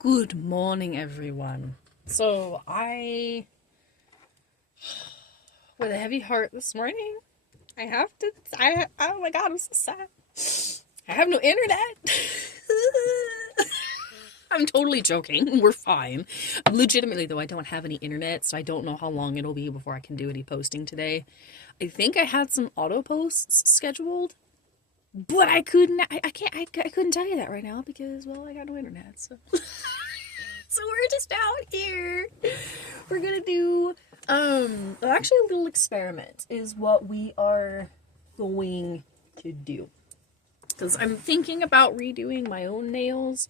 Good morning, everyone. With a heavy heart this morning, oh my god, I'm so sad. I have no internet. I'm totally joking. We're fine. Legitimately, though, I don't have any internet, so I don't know how long it'll be before I can do any posting today. I think I had some auto posts scheduled, but I couldn't tell you that right now because, well, I got no internet, so. So we're just out here. We're gonna do, actually a little experiment is what we are going to do. Because I'm thinking about redoing my own nails,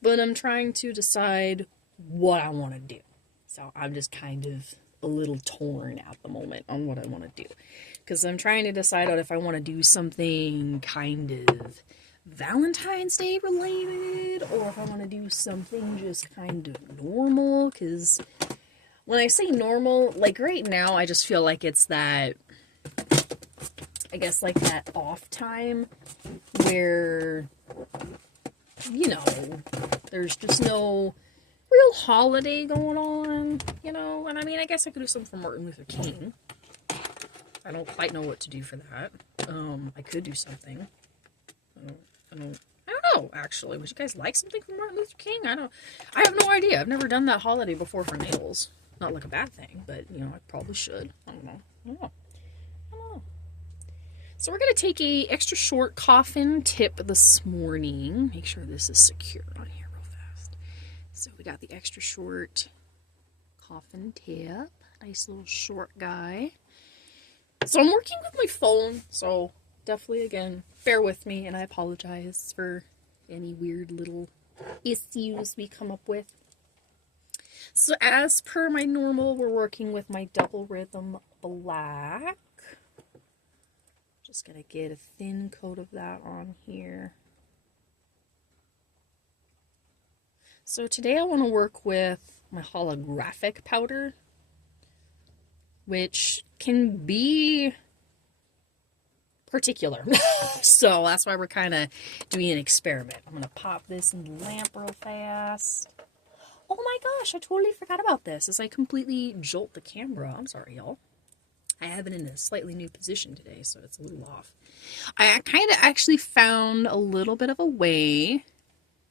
but I'm trying to decide what I want to do. So I'm just kind of a little torn at the moment on what I want to do. Because I'm trying to decide on if I want to do something kind of Valentine's Day related, or if I want to do something just kind of normal, because when I say normal, like right now, I just feel like it's that, I guess, like that off time where, there's just no real holiday going on, and I mean, I guess I could do something for Martin Luther King. I don't quite know what to do for that. I could do something. I don't know, actually. Would you guys like something from Martin Luther King? I have no idea. I've never done that holiday before for nails. Not like a bad thing, but, I probably should. I don't know. So we're going to take a extra short coffin tip this morning. Make sure this is secure on here real fast. So we got the extra short coffin tip. Nice little short guy. So I'm working with my phone, so definitely, again, bear with me, and I apologize for any weird little issues we come up with. So as per my normal, we're working with my Double Rhythm Black. Just gonna get a thin coat of that on here. So today I want to work with my holographic powder, which can be particular. So that's why we're kind of doing an experiment. I'm going to pop this in the lamp real fast. Oh my gosh, I totally forgot about this as I completely jolt the camera. I'm sorry, y'all. I have it in a slightly new position today, so it's a little off. I kind of actually found a little bit of a way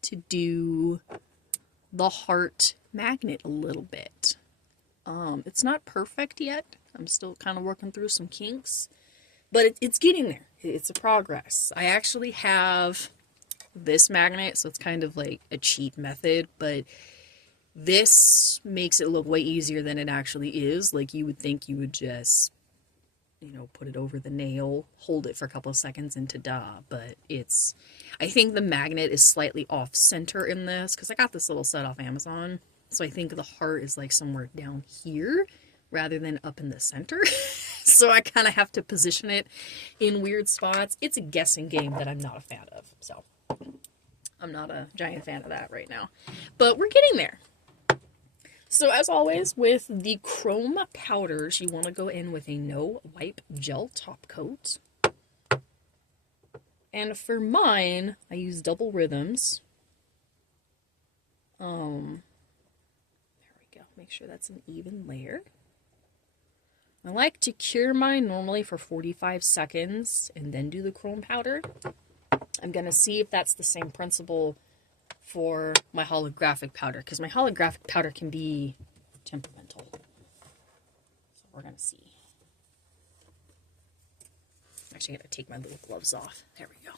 to do the heart magnet a little bit. It's not perfect yet. I'm still kind of working through some kinks, but it's getting there. It's a progress. I actually have this magnet, so it's kind of like a cheat method, but this makes it look way easier than it actually is. Like, you would think you would just, put it over the nail, hold it for a couple of seconds, and ta-da. But I think the magnet is slightly off center in this, because I got this little set off Amazon. So I think the heart is like somewhere down here rather than up in the center. So I kind of have to position it in weird spots. It's a guessing game that I'm not a fan of. So I'm not a giant fan of that right now. But we're getting there. So as always, with the chrome powders, you want to go in with a no wipe gel top coat. And for mine, I use Double Rhythms. There we go. Make sure that's an even layer. I like to cure mine normally for 45 seconds and then do the chrome powder. I'm going to see if that's the same principle for my holographic powder, because my holographic powder can be temperamental. So we're going to see. Actually, I got to take my little gloves off. There we go.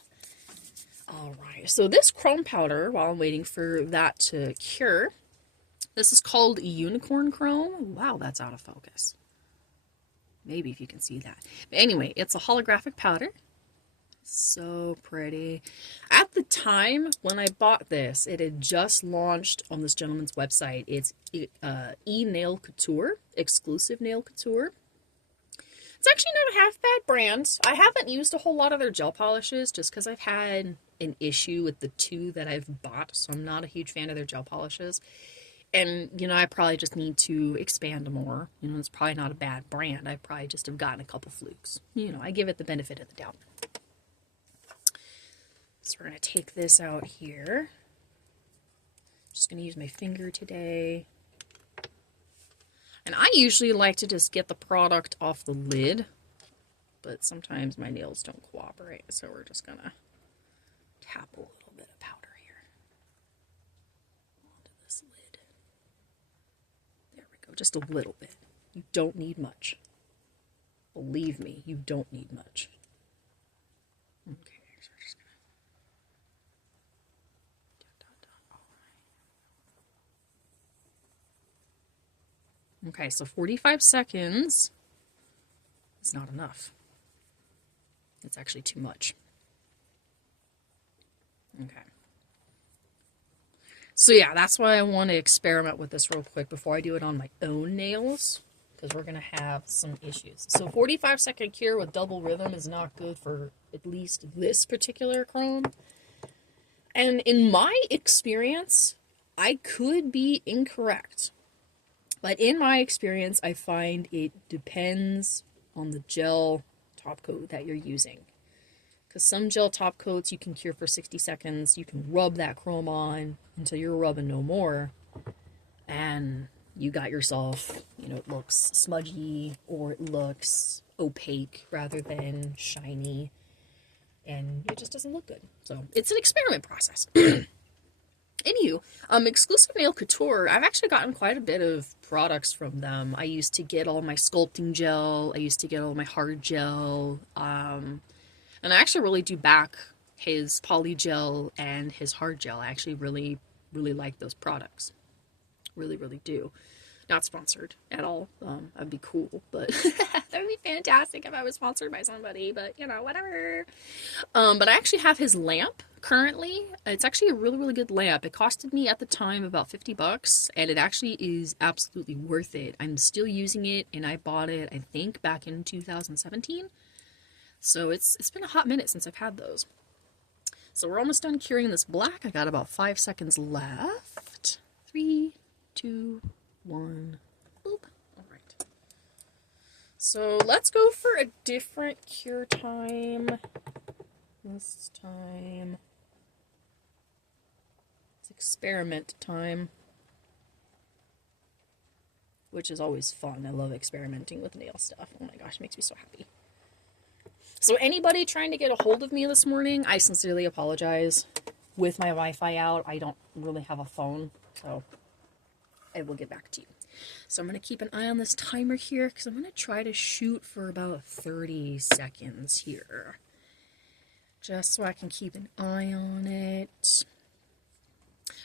All right. So this chrome powder, while I'm waiting for that to cure, this is called Unicorn Chrome. Wow, that's out of focus. Maybe if you can see that. But anyway, it's a holographic powder. So pretty. At the time when I bought this, it had just launched on this gentleman's website. It's E-Nail Couture, exclusive nail couture. It's actually not a half bad brand. I haven't used a whole lot of their gel polishes just because I've had an issue with the two that I've bought, so I'm not a huge fan of their gel polishes. And, I probably just need to expand more. It's probably not a bad brand. I probably just have gotten a couple flukes. I give it the benefit of the doubt. So we're going to take this out here. Just going to use my finger today. And I usually like to just get the product off the lid, but sometimes my nails don't cooperate, so we're just going to tap a little bit of powder here onto this lid. There we go, just a little bit. You don't need much. Believe me, you don't need much. Okay, so we're just gonna... Okay, so 45 seconds is not enough. It's actually too much. Okay. So yeah, that's why I want to experiment with this real quick before I do it on my own nails, because we're going to have some issues. So 45-second cure with Double Rhythm is not good for at least this particular chrome. And in my experience, I could be incorrect. But in my experience, I find it depends on the gel top coat that you're using. Because some gel top coats you can cure for 60 seconds. You can rub that chrome on until you're rubbing no more. And you got yourself, you know, it looks smudgy or it looks opaque rather than shiny. And it just doesn't look good. So it's an experiment process. Anywho, Exclusive Nail Couture, I've actually gotten quite a bit of products from them. I used to get all my sculpting gel. I used to get all my hard gel. And I actually really do back his poly gel and his hard gel. I actually really, really like those products. Really, really do. Not sponsored at all. That'd be cool, but that would be fantastic if I was sponsored by somebody, but you know, whatever. But I actually have his lamp currently. It's actually a really, really good lamp. It costed me at the time about $50, and it actually is absolutely worth it. I'm still using it, and I bought it, I think, back in 2017. So it's been a hot minute since I've had those. So we're almost done curing this black. I got about 5 seconds left. 3, 2, 1. Boop. All right. So let's go for a different cure time. This time, it's experiment time, which is always fun. I love experimenting with nail stuff. Oh my gosh, it makes me so happy. So anybody trying to get a hold of me this morning, I sincerely apologize. With my Wi-Fi out, I don't really have a phone, so I will get back to you. So I'm going to keep an eye on this timer here, because I'm going to try to shoot for about 30 seconds here. Just so I can keep an eye on it.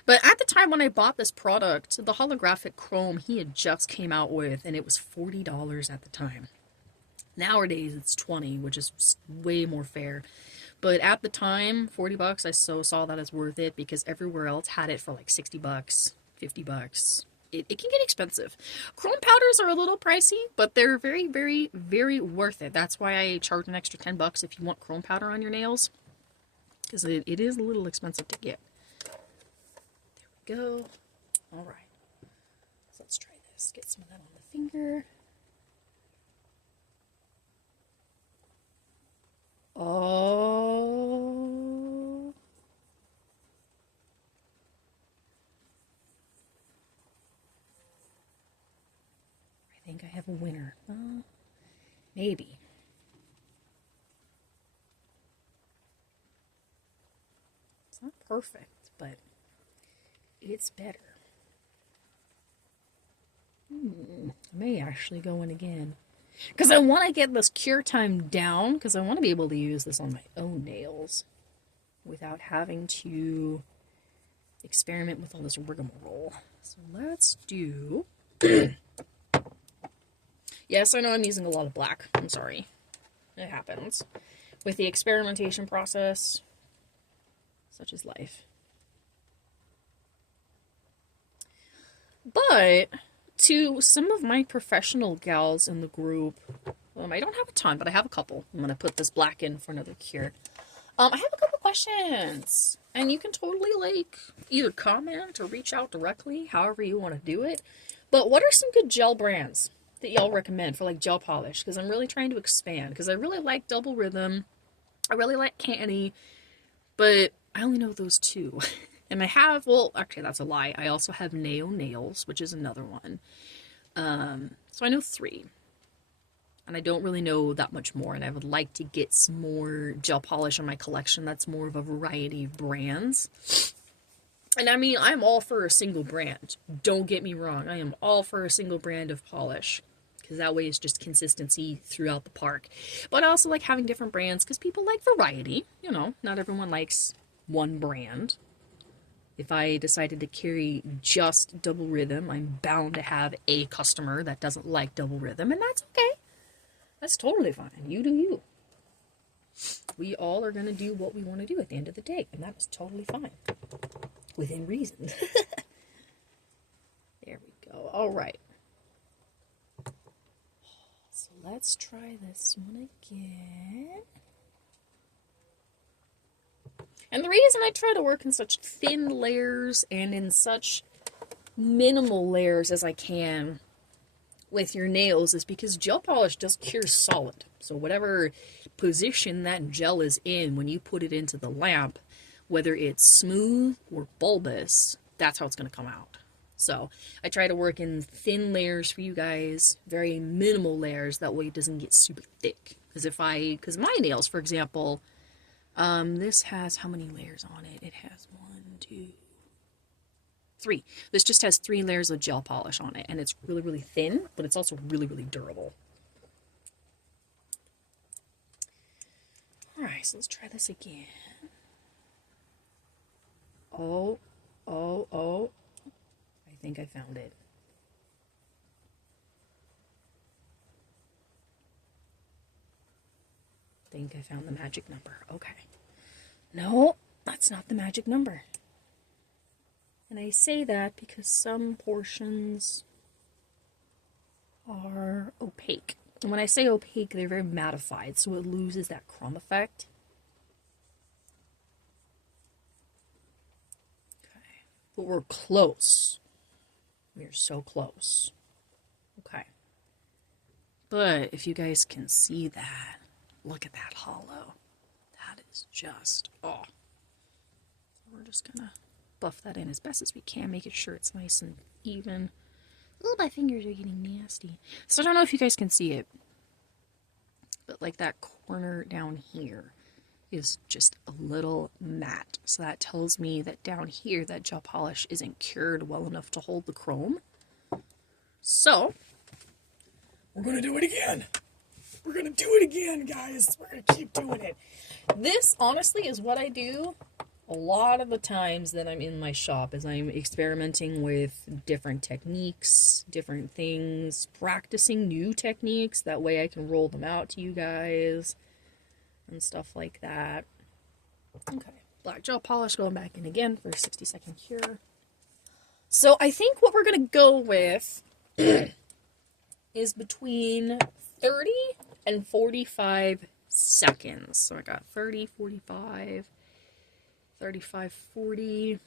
But at the time when I bought this product, the holographic chrome he had just came out with, and it was $40 at the time. Nowadays it's $20, which is way more fair. But at the time, $40, I saw that as worth it, because everywhere else had it for like $60, $50. It can get expensive. Chrome powders are a little pricey, but they're very, very, very worth it. That's why I charge an extra $10 if you want chrome powder on your nails, because it is a little expensive to get. There we go. All right. So let's try this. Get some of that on the finger. Oh. I think I have a winner. Maybe. It's not perfect, but it's better. I may actually go in again. Because I want to get this cure time down, because I want to be able to use this on my own nails without having to experiment with all this rigmarole. So let's do... Yes, I know I'm using a lot of black. I'm sorry. It happens. With the experimentation process, such is life. But to some of my professional gals in the group, I don't have a ton, but I have a couple. I'm going to put this black in for another cure. I have a couple questions, and you can totally, like, either comment or reach out directly, however you want to do it. But what are some good gel brands that y'all recommend for, like, gel polish? Because I'm really trying to expand, because I really like Double Rhythm, I really like Canny, but I only know those two. And I have, well, actually, that's a lie. I also have Neo Nails, which is another one. So I know 3. And I don't really know that much more. And I would like to get some more gel polish in my collection that's more of a variety of brands. And I mean, I'm all for a single brand. Don't get me wrong. I am all for a single brand of polish. Because that way it's just consistency throughout the park. But I also like having different brands because people like variety. You know, not everyone likes one brand. If I decided to carry just Double Rhythm, I'm bound to have a customer that doesn't like Double Rhythm, and that's okay. That's totally fine. You do you. We all are going to do what we want to do at the end of the day, and that is totally fine. Within reason. There we go. All right. So let's try this one again. And the reason I try to work in such thin layers and in such minimal layers as I can with your nails is because gel polish does cure solid. So whatever position that gel is in when you put it into the lamp, whether it's smooth or bulbous, that's how it's going to come out. So I try to work in thin layers for you guys, very minimal layers, that way it doesn't get super thick. Because my nails, for example, this has how many layers on it? It has 1, 2, 3. This just has 3 layers of gel polish on it, and it's really, really thin, but it's also really, really durable. Alright, so let's try this again. Oh. I think I found it. I think I found the magic number. Okay. No, that's not the magic number. And I say that because some portions are opaque. And when I say opaque, they're very mattified, so it loses that chrome effect. Okay. But we're close. We're so close. Okay. But if you guys can see that, look at that hollow. That is just, oh. We're just gonna buff that in as best as we can, making sure it's nice and even. Oh, my fingers are getting nasty. So I don't know if you guys can see it, but like that corner down here is just a little matte. So that tells me that down here that gel polish isn't cured well enough to hold the chrome. So we're gonna do it again. We're gonna do it again, guys. We're gonna keep doing it. This honestly is what I do a lot of the times that I'm in my shop, is I'm experimenting with different techniques, different things, practicing new techniques. That way I can roll them out to you guys and stuff like that. Okay, black gel polish going back in again for a 60-second cure. So I think what we're going to go with is between 30 and 45 seconds. So I got 30, 45... 35, 40.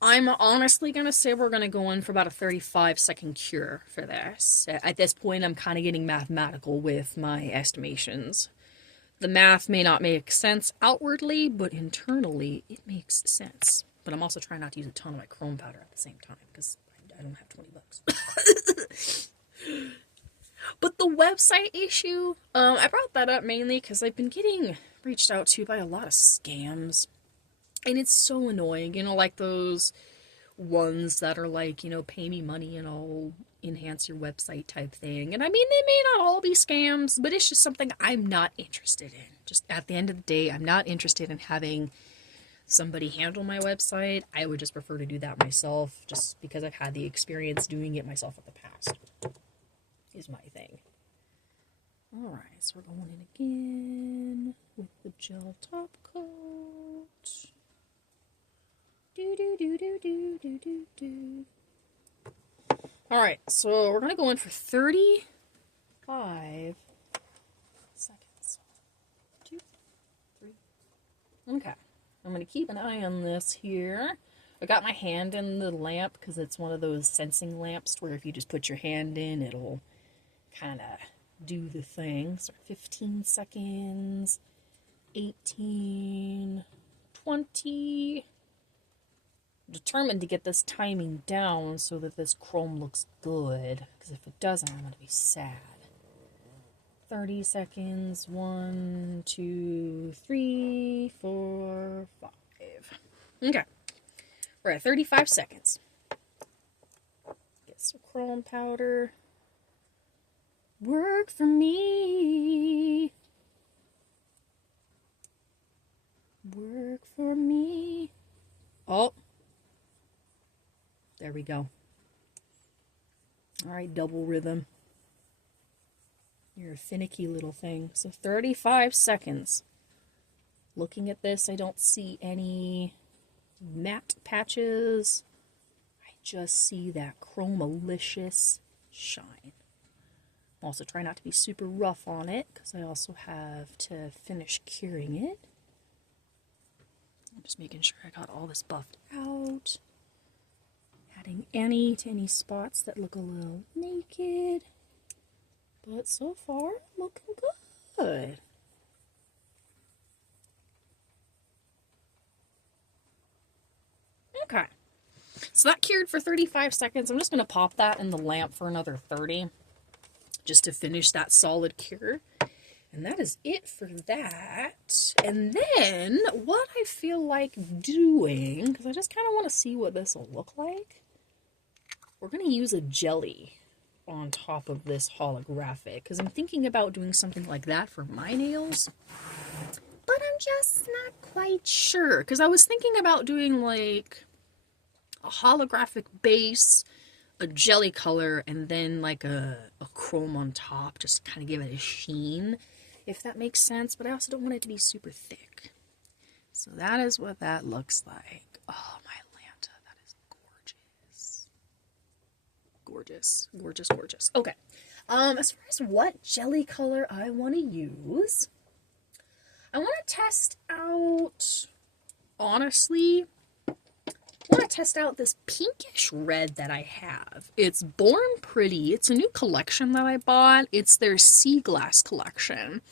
I'm honestly going to say we're going to go in for about a 35-second cure for this. At this point, I'm kind of getting mathematical with my estimations. The math may not make sense outwardly, but internally, it makes sense. But I'm also trying not to use a ton of my chrome powder at the same time, because I don't have 20 bucks. But the website issue, I brought that up mainly because I've been getting reached out to by a lot of scams. And it's so annoying, you know, like those ones that are like, you know, pay me money and I'll enhance your website type thing. And I mean, they may not all be scams, but it's just something I'm not interested in. Just at the end of the day, I'm not interested in having somebody handle my website. I would just prefer to do that myself, just because I've had the experience doing it myself in the past. Is my thing. Alright, so we're going in again with the gel top coat. Alright, so we're going to go in for 35 seconds. 2, 3. Okay, I'm going to keep an eye on this here. I got my hand in the lamp because it's one of those sensing lamps where if you just put your hand in, it'll kind of do the thing. So 15 seconds, 18, 20. Determined to get this timing down so that this chrome looks good, because if it doesn't, I'm going to be sad. 30 seconds. 1, 2, 3, 4, 5. Okay. We're at 35 seconds. Get some chrome powder. Work for me. Work for me. Oh. There we go. All right, double rhythm. You're a finicky little thing. So 35 seconds. Looking at this, I don't see any matte patches. I just see that chromalicious shine. Also try not to be super rough on it, because I also have to finish curing it. I'm just making sure I got all this buffed out. Adding any to any spots that look a little naked. But so far, looking good. Okay. So that cured for 35 seconds. I'm just going to pop that in the lamp for another 30. Just to finish that solid cure. And that is it for that. And then, what I feel like doing, because I just kind of want to see what this will look like. We're going to use a jelly on top of this holographic, because I'm thinking about doing something like that for my nails. But I'm just not quite sure, because I was thinking about doing like a holographic base, a jelly color, and then like a chrome on top, just to kind of give it a sheen, if that makes sense. But I also don't want it to be super thick. So that is what that looks like. Oh, my Lanta, that is gorgeous. Gorgeous, gorgeous, gorgeous. Okay, as far as what jelly color I want to use, I want to test out, honestly, I want to test out this pinkish red that I have. It's Born Pretty. It's a new collection that I bought. It's their Sea Glass collection.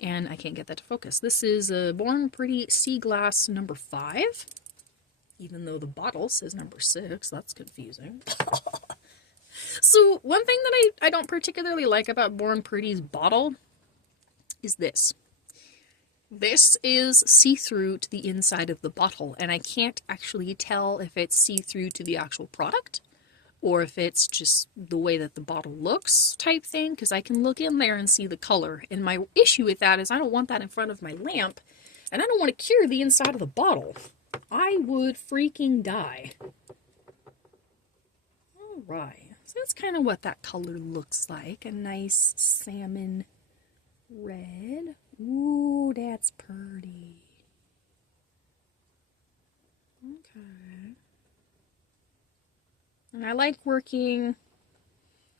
And I can't get that to focus. This is a Born Pretty Sea Glass number 5. Even though the bottle says number 6. That's confusing. So one thing that I don't particularly like about Born Pretty's bottle is this. This is see-through to the inside of the bottle, and I can't actually tell if it's see-through to the actual product or if it's just the way that the bottle looks type thing, because I can look in there and see the color. And my issue with that is I don't want that in front of my lamp, and I don't want to cure the inside of the bottle. I would freaking die. Alright, so that's kind of what that color looks like. A nice salmon red. Ooh, that's pretty. Okay. And I like working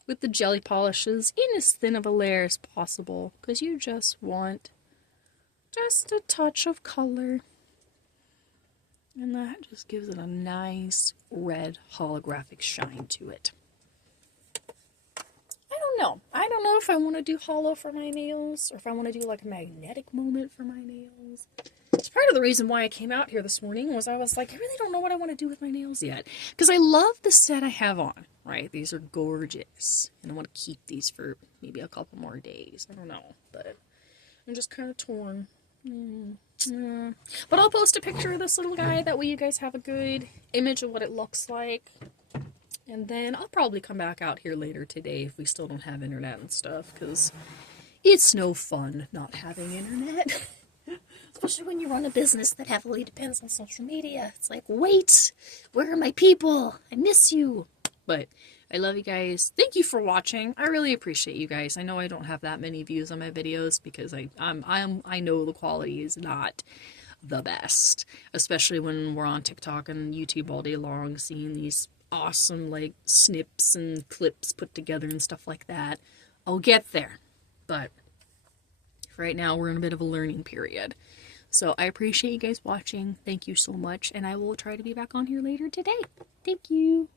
with the jelly polishes in as thin of a layer as possible, because you just want just a touch of color. And that just gives it a nice red holographic shine to it. I don't know if I want to do hollow for my nails, or if I want to do like a magnetic moment for my nails. It's part of the reason why I came out here this morning, was I was like, I really don't know what I want to do with my nails yet. Because I love the set I have on, right? These are gorgeous. And I want to keep these for maybe a couple more days. I don't know, but I'm just kind of torn. But I'll post a picture of this little guy, that way you guys have a good image of what it looks like. And then I'll probably come back out here later today if we still don't have internet and stuff, because it's no fun not having internet. Especially when you run a business that heavily depends on social media. It's like, wait, where are my people? I miss you. But I love you guys. Thank you for watching. I really appreciate you guys. I know I don't have that many views on my videos, because I know the quality is not the best. Especially when we're on TikTok and YouTube all day long, seeing these awesome like snips and clips put together and stuff like that. I'll get there, but right now we're in a bit of a learning period. So I appreciate you guys watching. Thank you so much, and I will try to be back on here later today. Thank you.